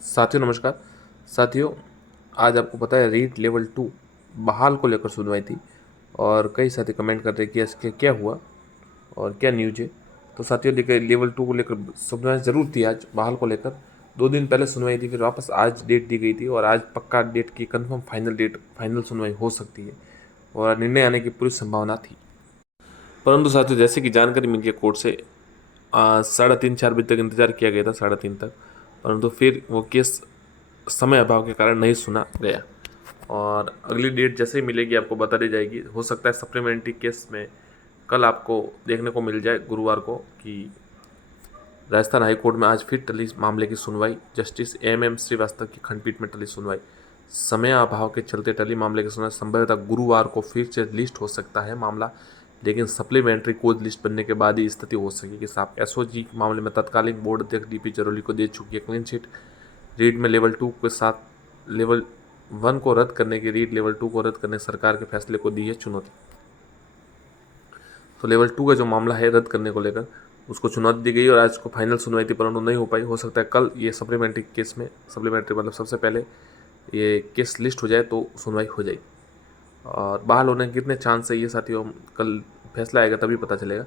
साथियों नमस्कार। साथियों, आज आपको पता है रीट लेवल 2 बहाल को लेकर सुनवाई थी और कई साथी कमेंट कर रहे हैं कि इसके क्या हुआ और क्या न्यूज है। तो साथियों, देखिए लेवल 2 को लेकर सुनवाई ज़रूर थी आज बहाल को लेकर। 2 दिन पहले सुनवाई थी, फिर वापस आज डेट दी गई थी और आज पक्का डेट की कंफर्म फाइनल डेट फाइनल सुनवाई हो सकती है और निर्णय आने की पूरी संभावना थी। परंतु साथियों, जैसे कि जानकारी मिली है कोर्ट से, 3:30-4 बजे तक इंतजार किया गया था, 3:30 तक, परंतु फिर वो केस समय अभाव के कारण नहीं सुना गया और अगली डेट जैसे ही मिलेगी आपको बता दी जाएगी। हो सकता है सप्लीमेंट्री केस में कल आपको देखने को मिल जाए गुरुवार को कि राजस्थान हाई कोर्ट में आज फिर टली मामले की सुनवाई। जस्टिस एम श्रीवास्तव की खंडपीठ में टली सुनवाई। समय अभाव के चलते टली मामले की सुनवाई संभवतः गुरुवार को फिर से लिस्ट हो सकता है मामला, लेकिन सप्लीमेंट्री कोज लिस्ट बनने के बाद ही स्थिति हो सकेगी साफ। एसओजी मामले में तत्कालीन बोर्ड अध्यक्ष डीपी जरोली को दे चुकी है क्लीन चिट। रीड में लेवल 2 के साथ लेवल 1 को रद्द करने की रीड लेवल 2 को रद्द करने सरकार के फैसले को दी है चुनौती। तो लेवल 2 का जो मामला है रद्द करने को लेकर उसको चुनौती दी गई और आज को फाइनल सुनवाई थी, परंतु नहीं हो पाई। हो सकता है कल ये सप्लीमेंट्री केस में, सप्लीमेंट्री मतलब सबसे पहले ये केस लिस्ट हो जाए तो सुनवाई हो जाएगी। और बहाल होने के कितने चांस है ये साथियों, कल फैसला आएगा तभी पता चलेगा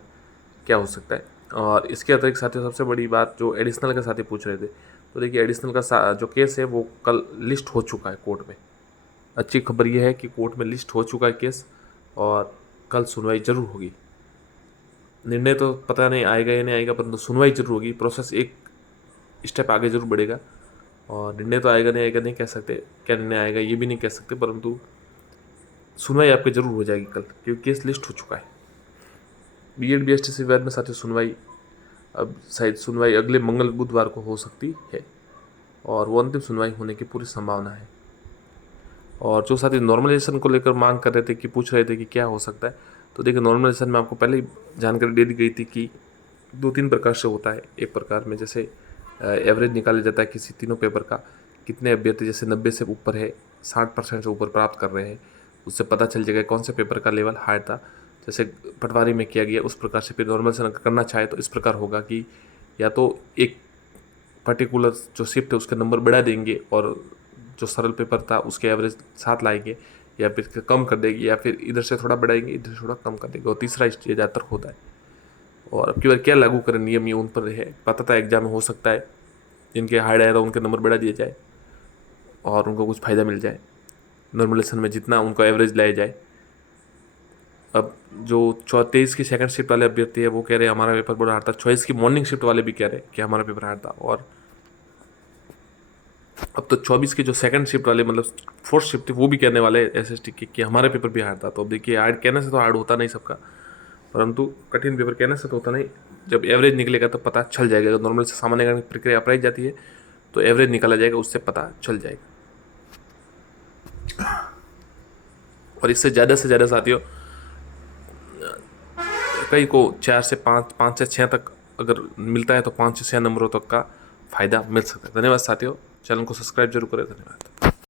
क्या हो सकता है। और इसके अतिरिक्त साथियों सबसे बड़ी बात जो एडिशनल के साथी पूछ रहे थे, तो देखिए एडिशनल का जो केस है वो कल लिस्ट हो चुका है कोर्ट में। अच्छी खबर ये है कि कोर्ट में लिस्ट हो चुका है केस और कल सुनवाई जरूर होगी। निर्णय तो पता नहीं आएगा या नहीं आएगा, परंतु सुनवाई जरूर होगी। प्रोसेस एक स्टेप आगे जरूर बढ़ेगा और निर्णय तो आएगा नहीं कह सकते, क्या निर्णय आएगा ये भी नहीं कह सकते, परंतु सुनवाई आपकी जरूर हो जाएगी कल, क्योंकि केस लिस्ट हो चुका है। बीएड बीएसटीसी विवाद में साथियों सुनवाई अब शायद सुनवाई अगले मंगल बुधवार को हो सकती है और वो अंतिम सुनवाई होने की पूरी संभावना है। और जो साथी नॉर्मलाइजेशन को लेकर मांग कर रहे थे कि पूछ रहे थे कि क्या हो सकता है, तो देखिए नॉर्मलाइजेशन में आपको पहले ही जानकारी दे दी गई थी कि 2-3 प्रकार से होता है। एक प्रकार में जैसे एवरेज निकाला जाता है किसी तीनों पेपर का, कितने अभ्यर्थी जैसे 90 से ऊपर है, 60% से ऊपर प्राप्त कर रहे हैं, उससे पता चल जाएगा कौन से पेपर का लेवल हायर था। जैसे पटवारी में किया गया उस प्रकार से फिर नॉर्मलाइजेशन करना चाहे तो इस प्रकार होगा कि या तो एक पर्टिकुलर जो शिफ्ट है उसके नंबर बढ़ा देंगे और जो सरल पेपर था उसके एवरेज 7 लाएंगे, या फिर कम कर देंगे, या फिर इधर से थोड़ा बढ़ाएंगे इधर से थोड़ा कम कर देंगे। और तीसरा स्टेज ज़्यादातर होता है। और अब की बार क्या लागू करें नियम, ये उन पर है। पता था एग्जाम में हो सकता है जिनके हार्ड आया था उनके नंबर बढ़ा दिए जाए और उनको कुछ फ़ायदा मिल जाए, नॉर्मलाइजेशन में जितना उनको एवरेज लाया जाए। अब जो 23 की सेकंड शिफ्ट वाले अभ्यर्थी है वो कह रहे हैं हमारा पेपर बड़ा हार्ड था, 24 की मॉर्निंग शिफ्ट वाले भी कह रहे हैं कि हमारा पेपर हार्ड था। और अब तो 24 के जो सेकंड शिफ्ट वाले मतलब फोर्थ शिफ्ट थी वो भी कहने वाले एसएसटी के कि हमारे पेपर भी हार्ड था। तो अब देखिए हार्ड कहने से तो हार्ड होता नहीं सबका, परंतु कठिन पेपर कहने से तो होता नहीं। जब एवरेज निकलेगा तो पता चल जाएगा। जब नॉर्मल से सामान्य गणित प्रक्रिया अपनाई जाती है तो एवरेज निकाला जाएगा, उससे पता चल जाएगा। और इससे ज़्यादा साथियों कई को 4 से 5, 5 से 6 तक अगर मिलता है तो 5 से 6 नंबरों तक का फ़ायदा मिल सकता है। धन्यवाद साथियों, चैनल को सब्सक्राइब जरूर करें। धन्यवाद।